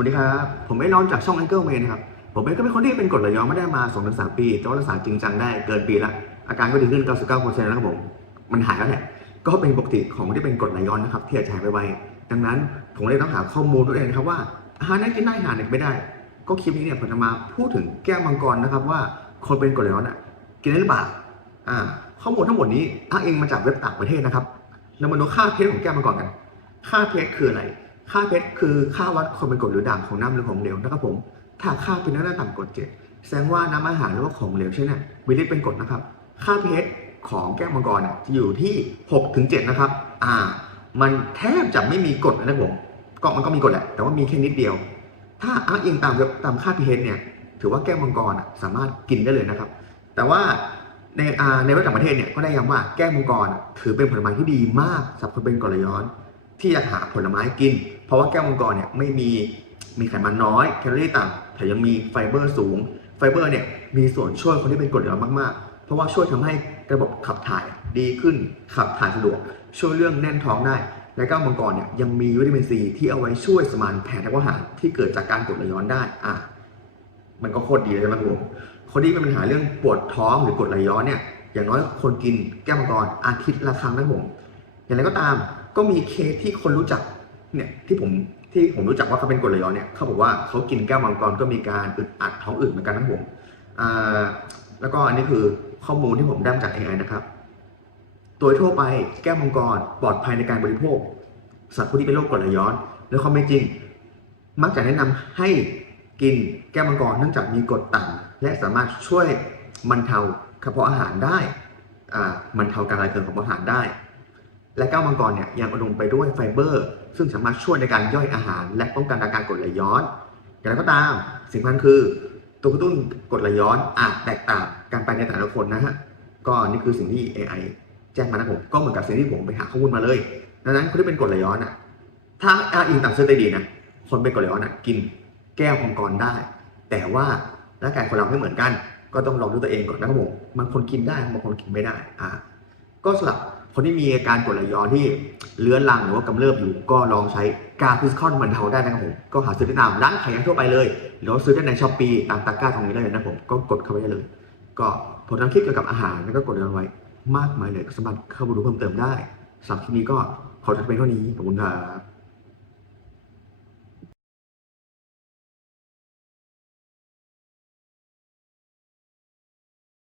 วัสดีครับ ผมไม่ร้อนจากช่อง a n g l e Man นะครับ ผมเองก็เป็นคนที่เป็นกรดไหลย้อนไม่ได้มา2อถึงสปี แต่ว่ารักษาจริงจังได้เกินปีละอาการก็ดีขึ้น 99%แล้วครับผม มันหายแล้วแหละ ก็เป็นปกติของที่เป็นกรดไหลย้อนนะครับที่อาจจะหายไปไวๆดังนั้นผมเลยต้องหาข้อมูลด้วยนะครับว่าอาหารนั้นกินได้อาหารไหนไม่ได้ ก็คลิปนี้เนี่ยผมจะมาพูดถึงแก้วมังกรนะครับว่าคนเป็นกรดไหลย้อนอะกินได้หรือเปล่าอ่าข้อมูลทั้งหมดนี้อ้างเองมาจากเว็บต่างประเทศนะครับเรามาดูค่าเพชของแก้วมังกรกัน ค่าเพชคืออะไร ค่าเพชคือค่าวัดความเป็นกรดหรือด่างของน้ำหรือของเหลวนะครับผม ถ้าค่าเป็นน้ำต่ำกว่าเจ็ดแสดงว่าน้ำอาหารหรือว่าของเหลวใช่ไหมมีฤทธิ์เป็นกรดนะครับ ค่า pH ของแก้วมังกรจะอยู่ที่6ถึง7นะครับ อ่า มันแทบจะไม่มีกรดนะครับผมก็มันก็มีกรดแหละ แต่ว่ามีแค่นิดเดียว ถ้าอ้างอิงตามเว็บตามค่า pH เนี่ย ถือว่าแก้วมังกรสามารถกินได้เลยนะครับ แต่ว่าในในเว็บต่างประเทศเนี่ยก็ได้ย้ำว่าแก้วมังกรถือเป็นผลไม้ที่ดีมากสำหรับคนเป็นกรดย้อน ที่อยากหาผลไม้กิน เพราะว่าแก้วมังกรเนี่ยไม่มีมีไขมันน้อยแคลอรี่ต่ำแถมยังมีไฟเบอร์สูง ไฟเบอร์เนี่ยมีส่วนช่วยคนที่เป็นกรดไหลย้อนมากๆ เพราะว่าช่วยทำให้ระบบขับถ่ายดีขึ้นขับถ่ายสะดวก ช่วยเรื่องแน่นท้องได้ และแก้วมังกรเนี่ยยังมีวิตามินซีที่เอาไว้ช่วยสมานแผนทางอาหารที่เกิดจากการกรดไหลย้อนได้อะมันก็โคตรดีเลยใช่ไหมครับผมคนที่มีปัญหาเรื่องปวดท้องหรือกรดไหลย้อนเนี่ยอย่างน้อยคนกินแก้วมังกรอาทิตย์ละครั้งนะผม อย่างไรก็ตามก็มีเคสที่คนรู้จักเนี่ยที่ผมที่ผมรู้จักว่าเขาเป็นกรดไหลย้อนเนี่ยเขาบอกว่าเขากินแก้วมังกรก็มีการอึดอัดท้องอืดเหมือนกันนะผมอ่าแล้วก็อันนี้คือข้อมูลที่ผมได้มาจาก AI นะครับ โดยทั่วไปแก้วมังกรปลอดภัยในการบริโภคสำหรับผู้ที่เป็นโรคกรดไหลย้อนในความเป็นจริง มักจะแนะนำให้กินแก้วมังกรเนื่องจากมีกรดต่ำและสามารถช่วยบรรเทากระเพาะอาหารได้อ่าบรรเทาการระคายเคืองของอาหารได้ และแก้วมังกรเนี่ยยังอุดมไปด้วยไฟเบอร์ ซึ่งสามารถช่วยในการย่อยอาหาร และป้องกันอาการกรดไหลย้อนอย่างไรก็ตามสิ่งสำคัญคือ ตัวกระตุ้นกรดไหลย้อนอาจแตกต่างกันไปในแต่ละคนนะฮะก็นี่คือสิ่งที่ AI แจ้งมานะผมก็เหมือนกับสิ่งที่ผมไปหาข้อมูลมาเลยดังนั้นคนที่เป็นกรดไหลย้อนอะถ้าอ้างอิงตามเสื้อได้ดีนะคนเป็นกรดไหลย้อนอะกินแก้วมังกรได้ แต่ว่าร่างกายคนเราไม่เหมือนกัน ก็ต้องลองด้วยตัวเองก่อนนะครับผมบางคนกินได้บางคนกินไม่ได้อ่า ก็สำหรับคนที่มีอาการกรดไหลย้อนที่เลื้อนลังหรือว่ากำเริบอยู่ก็ลองใช้กาพิสคอนบรรเทาได้นะครับผมก็หาซื้อได้ตามร้านขายยาทั่วไปเลยหรือว่าซื้อได้ในช้อปปีตามตะกร้าตรงนี้ได้เลยนะผมก็กดเข้าไปได้เลย ก็ผลทำคลิปเกี่ยวกับอาหารแล้วก็กดเรียนไว้มากมายเลยสามารถเข้าไปดูเพิ่มเติมได้สำหรับคลิปนี้ก็ขอจบเพียงเท่านี้ขอบคุณครับ